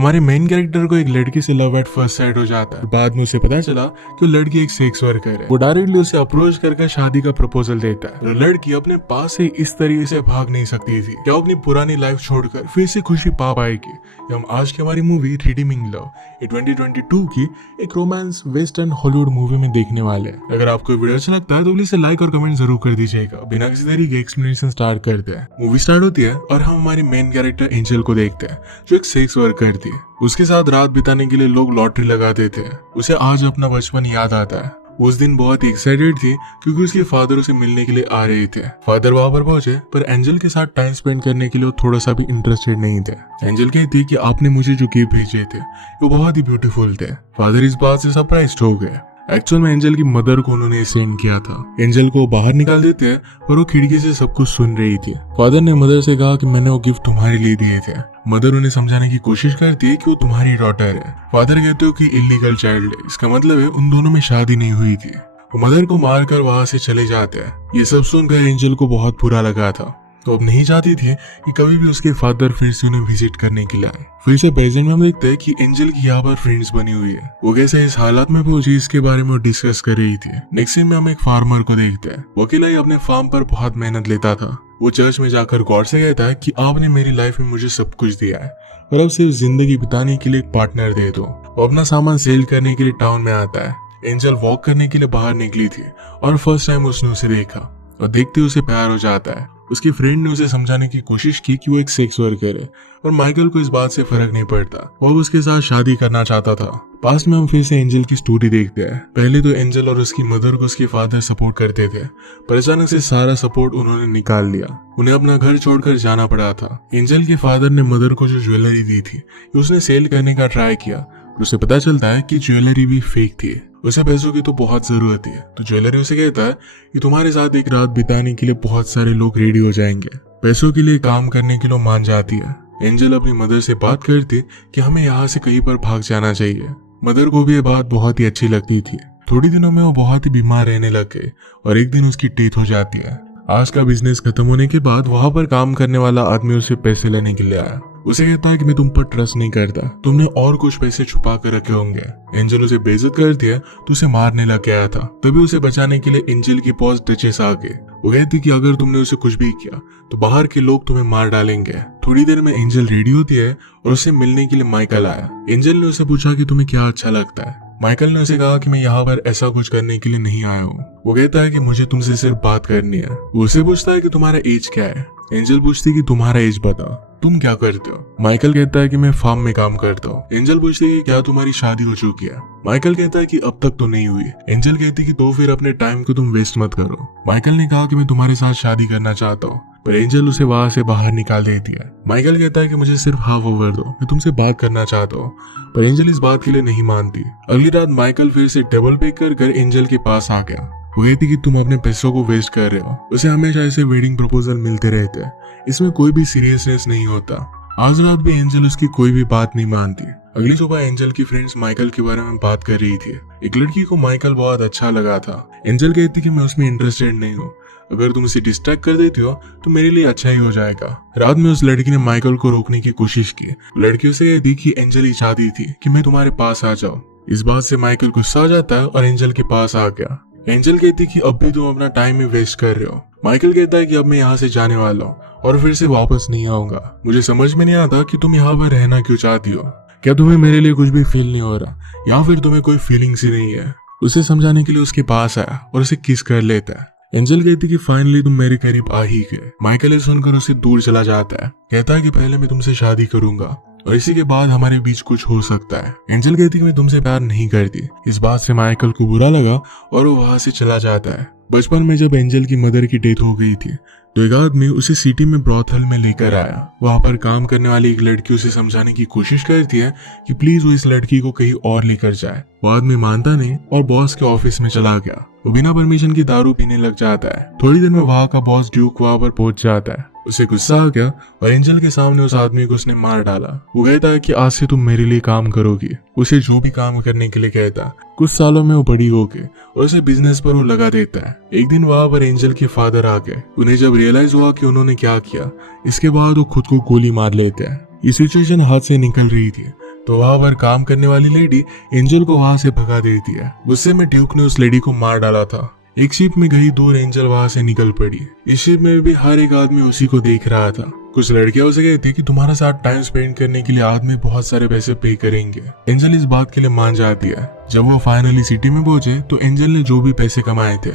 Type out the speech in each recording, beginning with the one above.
हमारे main character को एक लड़की से लव एट फर्स्ट साइट हो जाता है। बाद में उसे पता चला कि वो लड़की एक सेक्स वर्कर है। वो डायरेक्टली उसे अप्रोच करके शादी का प्रपोजल देता है। और लड़की अपने पास से इस तरीके से भाग नहीं सकती थी। क्या अपनी पुरानी लाइफ छोड़कर फिर से खुशी पा पाएगी? हम आज की हमारी मूवी रिडीमिंग लव 2022 की एक रोमांस वेस्टर्न हॉलीवुड मूवी में देखने वाले हैं। अगर आपको वीडियो अच्छा लगता है तो प्लीज लाइक और कमेंट जरूर कर दीजिएगा। बिना किसी तरीके की एक्सप्लेनेशन स्टार्ट करते हैं। मूवी स्टार्ट होती है और हम हमारी मेन कैरेक्टर एंजल को देखते हैं जो एक सेक्स वर्क करती है। उसके साथ रात बिताने के लिए लोग लॉटरी लगाते थे। उसे आज अपना बचपन याद आता है। उस दिन बहुत ही एक्साइटेड थी क्योंकि उसके फादर उसे मिलने के लिए आ रहे थे। फादर वहां पर पहुंचे पर एंजल के साथ टाइम स्पेंड करने के लिए वो थोड़ा सा भी इंटरेस्टेड नहीं थे। एंजल कहती कि आपने मुझे जो गिफ्ट भेजे थे वो बहुत ही ब्यूटीफुल थे। फादर इस बात से सरप्राइज्ड हो गए। एक्चुअल में एंजल की मदर को उन्होंने सेंड किया था। एंजल को बाहर निकाल देते हैं और वो खिड़की से सब कुछ सुन रही थी। फादर ने मदर से कहा कि मैंने वो गिफ्ट तुम्हारे लिए दिए थे। मदर उन्हें समझाने की कोशिश करती है कि वो तुम्हारी डॉटर है। फादर कहते हो कि इलीगल चाइल्ड है, इसका मतलब है उन दोनों में शादी नहीं हुई थी। वो मदर को मारकर वहां से चले जाते हैं। ये सब सुनकर एंजल को बहुत बुरा लगा था। तो अब नहीं चाहती थी कि कभी भी उसके फादर फिर से उन्हें विजिट करने के लिए आए। फिर से प्रेजेंट में हम देखते हैं कि एंजल की यहाँ पर फ्रेंड्स बनी हुई है। वो कैसे इस हालत में पहुंची इसके बारे में डिस्कस कर रही थी। नेक्स्ट सीन में हम एक फार्मर को देखते हैं। वो अकेला ही अपने फार्म पर बहुत मेहनत लेता था। वो चर्च में जाकर गॉड से कहता है कि आपने मेरी लाइफ में मुझे सब कुछ दिया है और अब सिर्फ जिंदगी बिताने के लिए एक पार्टनर दे दो। वो अपना सामान सेल करने के लिए टाउन में आता है। एंजल वॉक करने के लिए बाहर निकली थी और फर्स्ट टाइम उसने उसे देखा और देखते उसे प्यार हो जाता है। उसकी फ्रेंड ने उसे समझाने की कोशिश की कि वो एक सेक्स वर्कर है और माइकल को इस बात से फर्क नहीं पड़ता। वो उसके साथ शादी करना चाहता था। पास में हम फिर से एंजल की स्टोरी देखते हैं। पहले तो एंजल और उसकी मदर को उसके फादर सपोर्ट करते थे पर अचानक से सारा सपोर्ट उन्होंने निकाल लिया। उन्हें अपना घर छोड़कर जाना पड़ा था। एंजल के फादर ने मदर को जो ज्वेलरी दी थी उसने सेल करने का ट्राई किया। उसे पता चलता है कि ज्वेलरी भी फेक थी। उसे पैसों की तो बहुत जरूरत है। तो ज्वेलरी उसे कहता है कि तुम्हारे साथ एक रात बिताने के लिए बहुत सारे लोग रेडी हो जाएंगे। पैसों के लिए काम करने के लिए मान जाती है। एंजल अपनी मदर से बात करती कि हमें यहाँ से कहीं पर भाग जाना चाहिए। मदर को भी ये बात बहुत ही अच्छी लगती थी। थोड़ी दिनों में वो बहुत ही बीमार रहने लग गए और एक दिन उसकी डेथ हो जाती है। आज का बिजनेस खत्म होने के बाद वहां पर काम करने वाला आदमी उसे पैसे लेने के लिए आया। उसे कहता है कि मैं तुम पर ट्रस्ट नहीं करता, तुमने और कुछ पैसे छुपा कर रखे होंगे। एंजल उसे बेइज्जत करती है तो उसे मारने लग गया था। तभी उसे बचाने के लिए एंजल की बॉस डचेस आ गए। वो कहती कि अगर तुमने उसे कुछ भी किया तो बाहर के लोग तुम्हें मार डालेंगे। थोड़ी देर में एंजल रेडी होती है और उससे मिलने के लिए माइकल आया। एंजल ने उसे पूछा कि तुम्हें क्या अच्छा लगता है। माइकल ने उसे कहा कि मैं यहाँ पर ऐसा कुछ करने के लिए नहीं आया हूँ। वो कहता है कि मुझे तुमसे सिर्फ बात करनी है। वो उसे पूछता है कि तुम्हारा एज क्या है। एंजल पूछती है कि तुम्हारा एज बताओ, तुम क्या करते हो। माइकल कहता है कि मैं फार्म में काम करता हूँ। एंजल पूछती है कि क्या तुम्हारी शादी हो चुकी है। माइकल कहता है कि अब तक तो नहीं हुई। एंजल कहती है कि तो फिर अपने टाइम को तुम वेस्ट मत करो। माइकल ने कहा कि मैं तुम्हारे साथ शादी करना चाहता हूँ पर एंजल उसे वहां से बाहर निकाल देती है। माइकल कहता है कि मुझे सिर्फ हाफ ओवर दो, मैं तुमसे बात करना चाहता हूँ पर एंजल इस बात के लिए नहीं मानती। अगली रात माइकल फिर से टेबल पे कर एंजल के पास आ गया। वो कहती कि तुम अपने पैसों को वेस्ट कर रहे हो। उसे हमेशा ऐसे वेडिंग प्रपोजल मिलते रहते हैं, इसमें कोई भी सीरियसनेस नहीं होता। आज रात भी एंजल उसकी कोई भी बात नहीं मानती। अगली सुबह एंजल की फ्रेंड्स माइकल के बारे में बात कर रही थी। एक लड़की को माइकल बहुत अच्छा लगा था। एंजल कहती कि मैं उसमें इंटरेस्टेड नहीं हूँ, अगर तुम इसे डिस्ट्रैक्ट कर देती हो तो मेरे लिए अच्छा ही हो जाएगा। रात में उस लड़की ने माइकल को रोकने की कोशिश की। लड़की उसे कहती कि एंजल ही चाहती थी कि मैं तुम्हारे पास आ जाऊं। इस बात से माइकल गुस्सा आ जाता है और एंजल के पास आ गया। एंजल कहती कि अब भी तुम अपना टाइम में वेस्ट कर रहे हो। माइकल कहता है कि अब मैं यहाँ से जाने वाला हूँ और फिर से वापस नहीं आऊंगा। मुझे समझ में नहीं आता कि तुम यहाँ पर रहना क्यों चाहती हो। क्या तुम्हें मेरे लिए कुछ भी फील नहीं हो रहा या फिर तुम्हें कोई फीलिंग्स ही नहीं है। उसे समझाने के लिए उसके पास आया और उसे किस कर लेता है। एंजल कहती कि फाइनली तुम मेरे करीब आ ही गए। माइकल सुनकर उसे दूर चला जाता है। कहता है कि पहले मैं तुमसे शादी करूंगा और इसी के बाद हमारे बीच कुछ हो सकता है। एंजल कहती कि मैं तुमसे प्यार नहीं करती। इस बात से माइकल को बुरा लगा और वो वहां से चला जाता है। बचपन में जब एंजल की मदर की डेथ हो गई थी तो एक आदमी उसे सिटी में ब्रॉथल में लेकर आया। वहां पर काम करने वाली एक लड़की उसे समझाने की कोशिश करती है कि प्लीज वो इस लड़की को कहीं और लेकर जाए। वो आदमी मानता नहीं और बॉस के ऑफिस में चला गया। वो बिना परमिशन की दारू पीने लग जाता है। थोड़ी देर में वहां का बॉस ड्यूक वहां पर पहुंच जाता है। उसे गुस्सा आ गया और एंजल के सामने उस आदमी को उसने मार डाला। वो कहता है कि आज से तुम मेरे लिए काम करोगी। उसे जो भी काम करने के लिए कहता। कुछ सालों में वो बड़ी हो गई और उसे बिजनेस पर वो लगा देता है। एक दिन वहां पर एंजल के फादर आ गए। उन्हें जब रियलाइज हुआ कि उन्होंने क्या किया, इसके बाद वो खुद को गोली मार लेते हैं। ये सिचुएशन हाथ से निकल रही थी तो वहाँ पर काम करने वाली लेडी एंजल को वहाँ से भगा देती है। गुस्से में ड्यूक ने उस लेडी को मार डाला था। एक शिप में गई दूर एंजल वहाँ से निकल पड़ी। इस शिप में भी हर एक आदमी उसी को देख रहा था। कुछ लड़कियां उसे कहती कि तुम्हारे साथ टाइम स्पेंड करने के लिए आदमी बहुत सारे पैसे पे करेंगे। एंजल इस बात के लिए मान जाती है। जब वो फाइनली सिटी में पहुंचे तो एंजल ने जो भी पैसे कमाए थे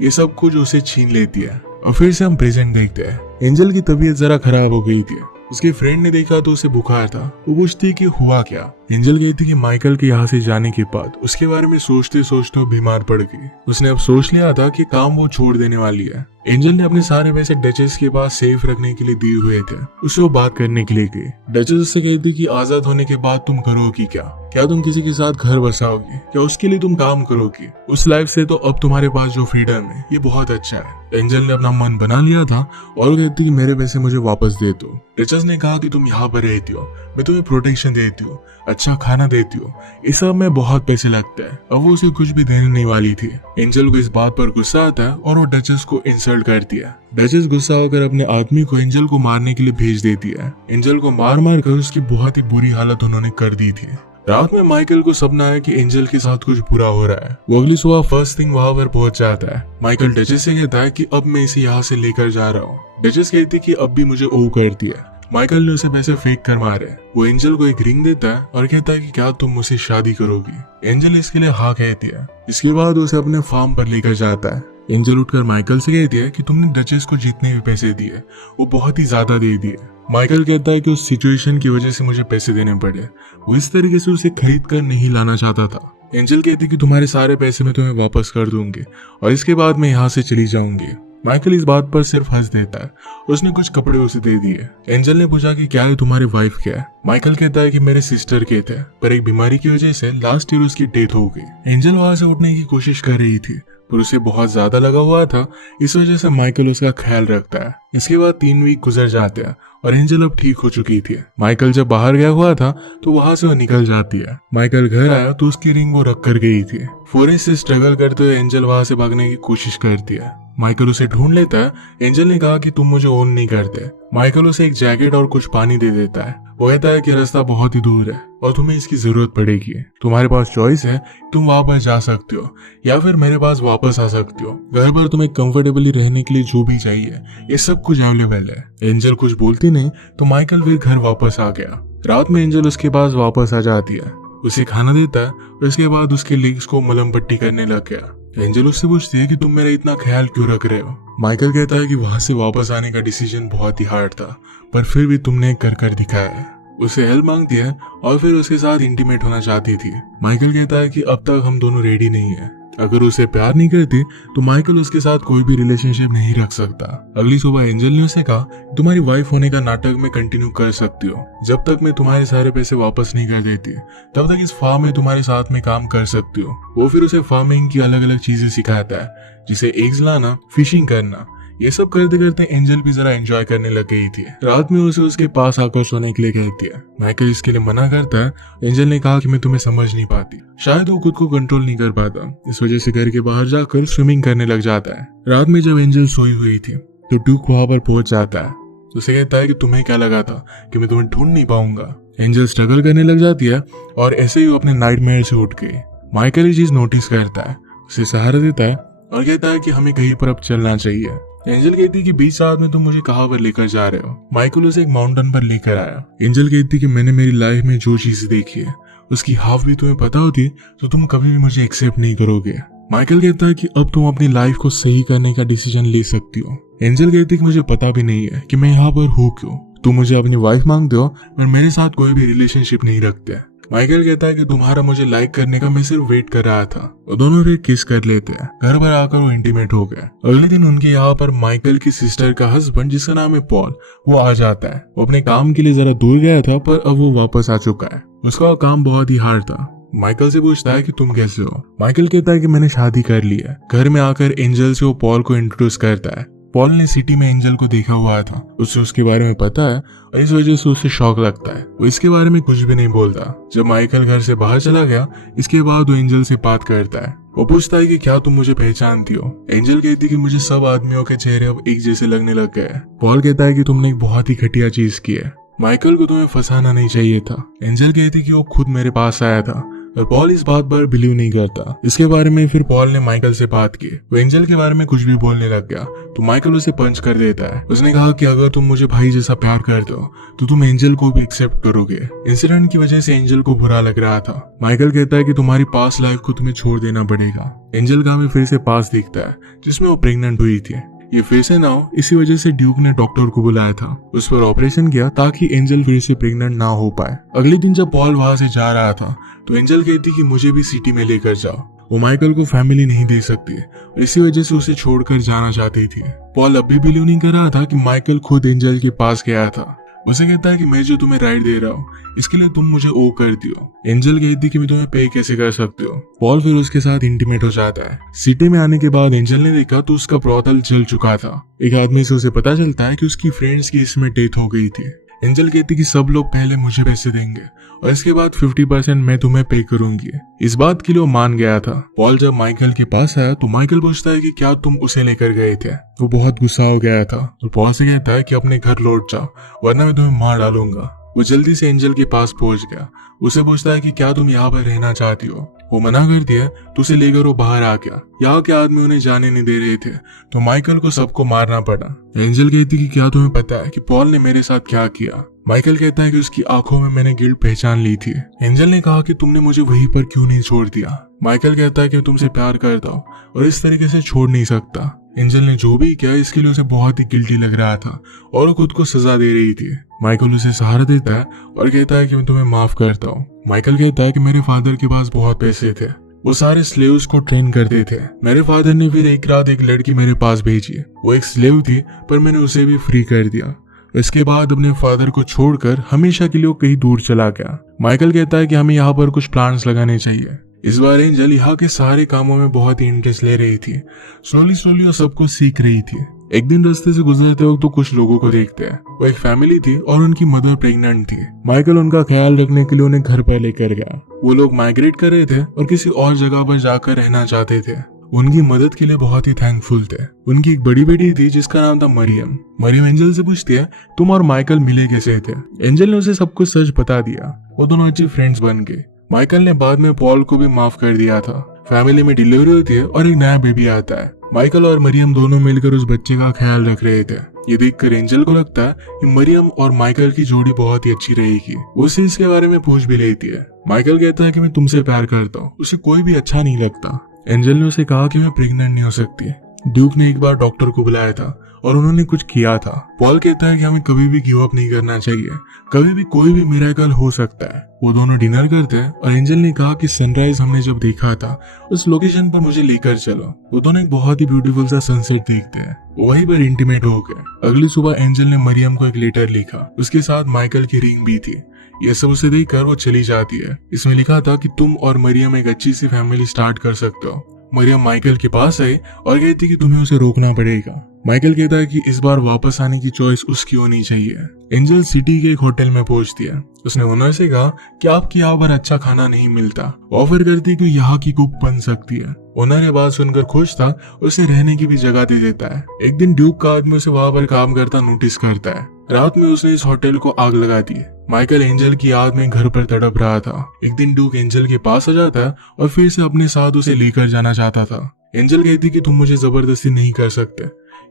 ये सब कुछ उसे छीन लेती है। और फिर से हम प्रेजेंट देखते हैं। एंजल की तबीयत जरा खराब हो गई थी। उसके फ्रेंड ने देखा तो उसे बुखार था। वो पूछती कि हुआ क्या। एंजल कहती कि माइकल के यहाँ से जाने के बाद उसके बारे में सोचते सोचते बीमार पड़ गई। उसने अब सोच लिया था कि काम वो छोड़ देने वाली है। एंजल ने अपने सारे पैसे डचेस के पास सेफ रखने के लिए दिए हुए थे। उससे वो बात करने के लिए गई। डचेस उससे कहती कि आजाद होने के बाद तुम करोगी क्या तुम किसी के साथ घर बसाओगी, क्या उसके लिए तुम काम करोगी। उस लाइफ से तो अब तुम्हारे पास जो फ्रीडम है ये बहुत अच्छा है। एंजल ने अपना मन बना लिया था और वो कहती कि मेरे पैसे मुझे वापस दे दो। डचेस ने कहा कि तुम यहाँ पर रहती हो, मैं तुम्हें प्रोटेक्शन देती हूँ, अच्छा खाना देती हूँ, इस सब में बहुत पैसे लगते हैं। अब वो उसे कुछ भी देने नहीं वाली थी। एंजल को इस बात पर गुस्सा आता है और वो डचेस को इंसल्ट करती है। डचेस गुस्सा होकर अपने आदमी को एंजल को मारने के लिए भेज देती है। एंजल को मार मार कर उसकी बहुत ही बुरी हालत उन्होंने कर दी थी। रात में माइकल को सपना आया कि एंजल के साथ कुछ बुरा हो रहा है। वो अगली सुबह फर्स्ट थिंग वहां पर पहुंच जाता है। माइकल डचेस से कहता है कि अब मैं इसे यहाँ से लेकर जा रहा हूँ। डचेस कहती कि अब भी मुझे ओह करती है। माइकल ने उसे पैसे फेंक कर मारे। वो एंजल को एक रिंग देता है और कहता है कि क्या तुम मुझसे शादी करोगी। एंजल इसके लिए हाँ कहती है। इसके बाद उसे अपने फार्म पर लेकर जाता है। एंजल उठकर माइकल से कहती है कि तुमने डचेस को जितने भी पैसे दिए वो बहुत ही ज्यादा दे दिए। माइकल कहता है कि उस सिचुएशन की वजह से मुझे पैसे देने पड़े, वो इस तरीके से उसे खरीद कर नहीं लाना चाहता था। एंजल कहती कि तुम्हारे सारे पैसे मैं तुम्हें वापस कर दूंगी और इसके बाद मैं यहाँ से चली जाऊंगी। माइकल इस बात पर सिर्फ हंस देता है। उसने कुछ कपड़े उसे दे दिए। एंजल ने पूछा कि क्या है तुम्हारी वाइफ क्या है। माइकल कहता है कि मेरे सिस्टर के थे, पर एक बीमारी की वजह से लास्ट ईयर उसकी डेथ हो गई। एंजल वहां से उठने की कोशिश कर रही थी पर उसे बहुत ज्यादा लगा हुआ था, इस वजह से माइकल उसका ख्याल रखता है। इसके बाद 3 वीक गुजर जाते हैं और एंजल अब ठीक हो चुकी थी। माइकल जब बाहर गया हुआ था तो वहां से वो निकल जाती है। माइकल घर आया तो उसकी रिंग वो रख कर गई थी। फॉरेस्ट से स्ट्रगल करते हुए एंजल वहां से भागने की कोशिश करती है। माइकल उसे ढूंढ लेता है। एंजल ने कहा कि तुम मुझे ओन नहीं करते। माइकल उसे एक जैकेट और कुछ पानी दे देता है। वो कहता है कि रास्ता बहुत ही दूर है और तुम्हें इसकी जरूरत पड़ेगी। तुम्हारे पास चॉइस है, तुम वहां पर जा सकते हो या फिर मेरे पास वापस आ सकते हो। घर पर तुम्हें कंफर्टेबली रहने के लिए जो भी चाहिए ये सब कुछ अवेलेबल है। एंजल कुछ बोलती नहीं तो माइकल फिर घर वापस आ गया। रात में एंजल उसके पास वापस आ जाती है, उसे खाना देता है और इसके बाद उसके लेग्स को मलम पट्टी करने लग गया। एंजल उससे पूछती है कि तुम मेरा इतना ख्याल क्यों रख रहे हो। माइकल कहता है कि वहां से वापस आने का डिसीजन बहुत ही हार्ड था, पर फिर भी तुमने कर दिखाया है। उसे हेल्प मांगती है और फिर उसके साथ इंटीमेट होना चाहती थी। माइकल कहता है कि अब तक हम दोनों रेडी नहीं है। अगर उसे प्यार नहीं करती तो माइकल उसके साथ कोई भी रिलेशनशिप नहीं रख सकता। अगली सुबह एंजल ने उसे कहा तुम्हारी वाइफ होने का नाटक में कंटिन्यू कर सकती हो, जब तक मैं तुम्हारे सारे पैसे वापस नहीं कर देती तब तक इस फार्म में तुम्हारे साथ में काम कर सकती हो। वो फिर उसे फार्मिंग की अलग अलग चीजें सिखाता है, जिसे एग्स लाना, फिशिंग करना। ये सब करते करते एंजल भी जरा एंजॉय करने लग गई थी। रात में उसे उसके पास आकर सोने के लिए कहती है। माइकल इसके लिए मना करता है। एंजल ने कहा कि मैं तुम्हें समझ नहीं पाती, शायद वो खुद को कंट्रोल नहीं कर पाता, इस वजह से घर के बाहर जाकर स्विमिंग करने लग जाता है। रात में जब एंजल सोई हुई थी तो ड्यूक वहां पर पहुंच जाता है। उसे कहता है कि तुम्हें क्या लगा था कि मैं तुम्हें ढूंढ नहीं पाऊंगा। एंजल स्ट्रगल करने लग जाती है और ऐसे ही वो अपने नाइटमेयर से उठ गई। माइकल ये चीज नोटिस करता है, उसे सहारा देता है और कहता है कि हमें कहीं पर अब चलना चाहिए। एंजल कहती है कि 20 रात में तुम मुझे कहाँ पर लेकर जा रहे हो। माइकल उसे एक माउंटेन पर लेकर आया। एंजल कहती है कि मैंने मेरी लाइफ में जो चीज देखी है उसकी हाफ भी तुम्हें पता होती तो तुम कभी भी मुझे एक्सेप्ट नहीं करोगे। माइकल कहता है कि अब तुम अपनी लाइफ को सही करने का डिसीजन ले सकती हो। एंजल कहती है कि मुझे पता भी नहीं है कि मैं यहाँ पर हूँ क्यों। तुम मुझे अपनी वाइफ मांगते हो पर मेरे साथ कोई भी रिलेशनशिप नहीं रखते। माइकल कहता है कि तुम्हारा मुझे लाइक करने का मैं सिर्फ वेट कर रहा था। वो दोनों फिर किस कर लेते हैं। घर पर आकर वो इंटीमेट हो गए। अगले दिन उनके यहाँ पर माइकल की सिस्टर का हस्बैंड, जिसका नाम है पॉल, वो आ जाता है। वो अपने काम के लिए जरा दूर गया था पर अब वो वापस आ चुका है। उसका काम बहुत ही हार्ड था। माइकल से पूछता है कि तुम कैसे हो। माइकल कहता है कि मैंने शादी कर ली है। घर में आकर एंजल से वो पॉल को इंट्रोड्यूस करता है। पॉल ने सिटी में एंजल को देखा हुआ था, उसे उसके बारे में पता है और इस वजह से उसे शौक लगता है। वो इसके बारे में कुछ भी नहीं बोलता। जब माइकल घर से बाहर चला गया इसके बाद वो एंजल से बात करता है। वो पूछता है कि क्या तुम मुझे पहचानती हो। एंजल कहती है कि मुझे सब आदमियों के चेहरे अब एक जैसे लगने लग गए। पॉल कहता है कि तुमने एक बहुत ही घटिया चीज की है। माइकल को तुम्हें फंसाना नहीं चाहिए था। एंजल कहती कि वो खुद मेरे पास आया था और पॉल इस बात पर बिलीव नहीं करता। इसके बारे में फिर पॉल ने माइकल से बात की। वो एंजल के बारे में कुछ भी बोलने लग गया तो माइकल उसे पंच कर देता है। उसने कहा कि अगर तुम मुझे भाई जैसा प्यार करते हो तो तुम एंजल को भी एक्सेप्ट करोगे। इंसिडेंट की वजह से एंजल को बुरा लग रहा था। माइकल कहता है कि तुम्हारी पास्ट लाइफ को तुम्हें छोड़ देना पड़ेगा। एंजल का हमें फिर से पास दिखता है जिसमें वो प्रेग्नेंट हुई थी। ये फिर से ना हो इसी वजह से ड्यूक ने डॉक्टर को बुलाया था, उस पर ऑपरेशन किया ताकि एंजल फिर से प्रेग्नेंट ना हो पाए। अगले दिन जब पॉल वहां से जा रहा था तो एंजल कहती कि मुझे भी सिटी में लेकर जाओ। वो माइकल को फैमिली नहीं दे सकती और इसी वजह से उसे छोड़कर जाना चाहती थी। पॉल अब भी बिलीव नहीं कर रहा था कि माइकल खुद एंजल के पास गया था। उसे कहता है कि मैं जो तुम्हें राइड दे रहा हूँ इसके लिए तुम मुझे ओ करती हो। एंजल कहती कि मैं तुम्हें पे कैसे कर सकती हो। पॉल फिर उसके साथ इंटीमेट हो जाता है। सिटी में आने के बाद एंजल ने देखा तो उसका ब्रॉथल जल चुका था। एक आदमी से उसे पता चलता है कि उसकी फ्रेंड्स की इसमें डेथ हो गई थी। एंजल कहती कि सब लोग पहले मुझे पैसे देंगे और इसके बाद 50% मैं तुम्हें पे करूंगी। इस बात के लिए वो मान गया था। पॉल जब माइकल के पास आया तो माइकल पूछता है कि क्या तुम उसे लेकर गए थे। वो बहुत गुस्सा हो गया था और पॉल से कहता है कि अपने घर लौट जाओ वरना मैं तुम्हें मार डालूंगा। वो जल्दी से एंजल के पास पहुंच गया। उसे पूछता है कि क्या तुम यहाँ पर रहना चाहती हो। वो मना कर दिया तो उसे लेकर वो बाहर आ गया। यहाँ के आदमी उन्हें जाने नहीं दे रहे थे तो माइकल को सबको मारना पड़ा। एंजल कहती कि क्या तुम्हें पता है कि पॉल ने मेरे साथ क्या किया। माइकल कहता है कि उसकी आंखों में मैंने गिल्ट पहचान ली थी। एंजल ने कहा कि तुमने मुझे वहीं पर क्यों नहीं छोड़ दिया। माइकल कहता है कि तुमसे प्यार करता हूँ और इस तरीके से छोड़ नहीं सकता। एंजल ने जो भी किया इसके लिए उसे बहुत ही गिल्टी लग रहा था और वो खुद को सजा दे रही थी। माइकल उसे सहारा देता है और कहता है कि मैं तुम्हें माफ करता हूँ। माइकल कहता है कि मेरे फादर के पास बहुत पैसे थे, वो सारे स्लेव्स को ट्रेन करते थे। मेरे फादर ने फिर एक रात एक लड़की मेरे पास भेजी। वो एक स्लेव थी पर मैंने उसे भी फ्री कर दिया। इसके बाद अपने फादर को छोड़कर हमेशा के लिए कहीं दूर चला गया। माइकल कहता है कि हमें यहाँ पर कुछ प्लांट्स लगाने चाहिए। इस बार एंजल यहाँ के सारे कामों में बहुत ही इंटरेस्ट ले रही थी। स्लोली वो सब कुछ सीख रही थी। एक दिन रास्ते से गुजरते वक्त तो कुछ लोगों को देखते हैं। वो एक फैमिली थी और उनकी मदर प्रेग्नेंट थी। माइकल उनका ख्याल रखने के लिए उन्हें घर पर लेकर गया। वो लोग माइग्रेट कर रहे थे और किसी और जगह पर जाकर रहना चाहते थे। उनकी मदद के लिए बहुत ही थैंकफुल थे। उनकी एक बड़ी बेटी थी जिसका नाम था मरियम। मरियम एंजल से पूछती है तुम और माइकल मिले कैसे थे। एंजल ने उसे सब कुछ सच बता दिया। वो दोनों अच्छे फ्रेंड्स बन गए। माइकल ने बाद में पॉल को भी माफ कर दिया था। फैमिली में डिलीवरी होती है और एक नया बेबी आता है। माइकल और मरियम दोनों मिलकर उस बच्चे का ख्याल रख रहे थे। ये देखकर एंजल को लगता है कि मरियम और माइकल की जोड़ी बहुत ही अच्छी रहेगी। वो उसे इसके बारे में पूछ भी लेती है। माइकल कहता है कि मैं तुमसे प्यार करता हूँ, उसे कोई भी अच्छा नहीं लगता। एंजल ने उसे कहा कि मैं प्रेग्नेंट नहीं हो सकती। ड्यूक ने एक बार डॉक्टर को बुलाया था और उन्होंने कुछ किया था। पॉल कहता है कि हमें कभी भी गिव अप नहीं करना चाहिए, कभी भी कोई भी मिरेकल हो सकता है। वो दोनों डिनर करते हैं और एंजल ने कहा कि सनराइज हमने जब देखा था उस लोकेशन पर मुझे लेकर चलो। वो दोनों एक बहुत ही ब्यूटीफुल सा सनसेट देखते हैं। वहीं पर इंटीमेट हो गए। अगली सुबह एंजल ने मरियम को एक लेटर लिखा, उसके साथ माइकल की रिंग भी थी। ये सब उसे देखकर वो चली जाती है। इसमें लिखा था कि तुम और मरियम एक अच्छी सी फैमिली स्टार्ट कर सकते हो। मरियम माइकल के पास आई और कहती कि तुम्हें उसे रोकना पड़ेगा। माइकल कहता है कि इस बार वापस आने की चॉइस उसकी होनी चाहिए। एंजल सिटी के एक होटल में पहुंचती है। उसने ओनर से कहा कि आपके यहाँ पर अच्छा खाना नहीं मिलता। ऑफर करती कि यहाँ की कुक बन सकती है। ओनर ये बात सुनकर खुश था, उसे रहने की भी जगह दे देता है। एक दिन ड्यूक का आदमी उसे वहाँ पर काम करता नोटिस करता है। रात में उसने इस होटल को आग लगा दी। माइकल एंजल की याद में घर पर तड़प रहा था। एक दिन ड्यूक एंजल के पास आ जाता है और फिर से अपने साथ उसे लेकर जाना चाहता था। एंजल कहती कि तुम मुझे जबरदस्ती नहीं कर सकते,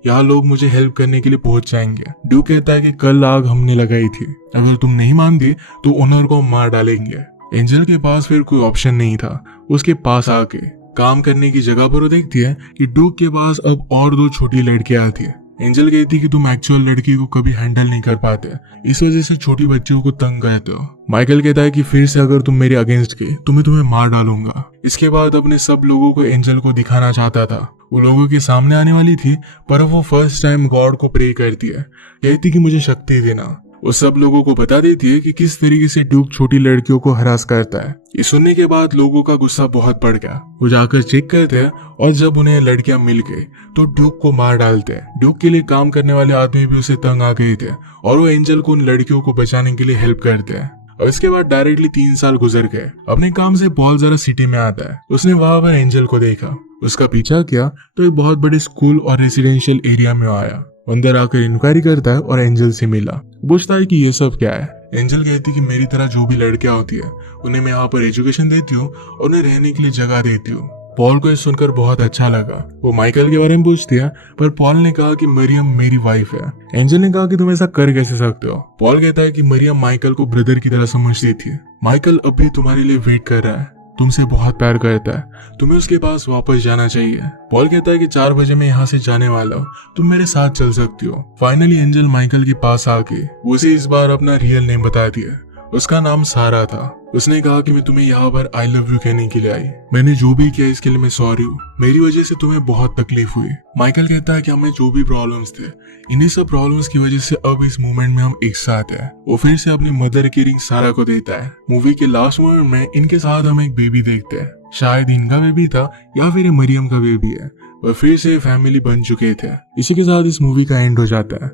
यहाँ लोग मुझे हेल्प करने के लिए पहुंच जाएंगे। ड्यूक कहता है कि कल आग हमने लगाई थी, अगर तुम नहीं मानती तो ओनर को मार डालेंगे। एंजल के पास फिर कोई ऑप्शन नहीं था। उसके पास आके काम करने की जगह पर वो देखती है कि ड्यूक के पास अब और 2 छोटी लड़कियां थी। एंजल कहती कि तुम एक्चुअल लड़की को कभी हैंडल नहीं कर पाते, इस वजह से छोटी बच्चियों को तंग करते हो। माइकल कहता है कि फिर से अगर तुम मेरे अगेंस्ट गए तो मैं तुम्हें मार डालूंगा। इसके बाद अपने सब लोगों को एंजल को दिखाना चाहता था। वो लोगों के सामने आने वाली थी पर वो फर्स्ट टाइम गॉड को प्रे करती है। कहती कि मुझे शक्ति देना। वो सब लोगों को बता देती है कि किस तरीके से ड्यूक छोटी लड़कियों को हरास करता है। ये सुनने के बाद लोगों का गुस्सा बहुत बढ़ गया। वो जाकर चेक करते हैं और जब उन्हें लड़कियां मिल गई तो ड्यूक को मार डालते हैं। ड्यूक के लिए काम करने वाले आदमी भी उसे तंग आ गए थे और वो एंजल को उन लड़कियों को बचाने के लिए हेल्प करते हैं। और इसके बाद डायरेक्टली 3 साल गुजर गए। अपने काम से पॉल जरा सिटी में आता है। उसने वहां पर एंजल को देखा, उसका पीछा किया तो एक बहुत बड़े स्कूल और रेसिडेंशियल एरिया में आया। अंदर आकर इंक्वायरी करता है और एंजल से मिला। पूछता है कि ये सब क्या है। एंजल कहती कि मेरी तरह जो भी लड़कियां होती है उन्हें मैं यहाँ पर एजुकेशन देती हूँ और उन्हें रहने के लिए जगह देती हूँ। पॉल को ये सुनकर बहुत अच्छा लगा। वो माइकल के बारे में पूछती है, पर पॉल ने कहा कि मरियम मेरी वाइफ है। एंजल ने कहा कि तुम ऐसा कर कैसे सकते हो। पॉल कहता है कि मरियम माइकल को ब्रदर की तरह समझती थी। माइकल अभी तुम्हारे लिए वेट कर रहा है, तुमसे बहुत प्यार करता है, तुम्हें उसके पास वापस जाना चाहिए। पॉल कहता है कि 4 बजे मैं यहाँ से जाने वाला हूँ, तुम मेरे साथ चल सकती हो। फाइनली एंजल माइकल के पास आके उसे इस बार अपना रियल नेम बता दिया। उसका नाम सारा था। उसने कहा कि मैं तुम्हें यहाँ पर आई लव यू कहने के लिए आई। मैंने जो भी किया इसके लिए मैं सॉरी हूँ। मेरी वजह से तुम्हें बहुत तकलीफ हुई। माइकल कहता है कि हमें जो भी प्रॉब्लम्स थे, इन्हीं सब प्रॉब्लम्स की वजह से अब इस मोमेंट में हम एक साथ हैं। वो फिर से अपनी मदर की रिंग सारा को देता है। मूवी के लास्ट मोमेंट में इनके साथ हम एक बेबी देखते हैं। शायद इनका बेबी था या फिर ये मरियम का बेबी है। वह फिर से फैमिली बन चुके थे। इसी के साथ इस मूवी का एंड हो जाता है।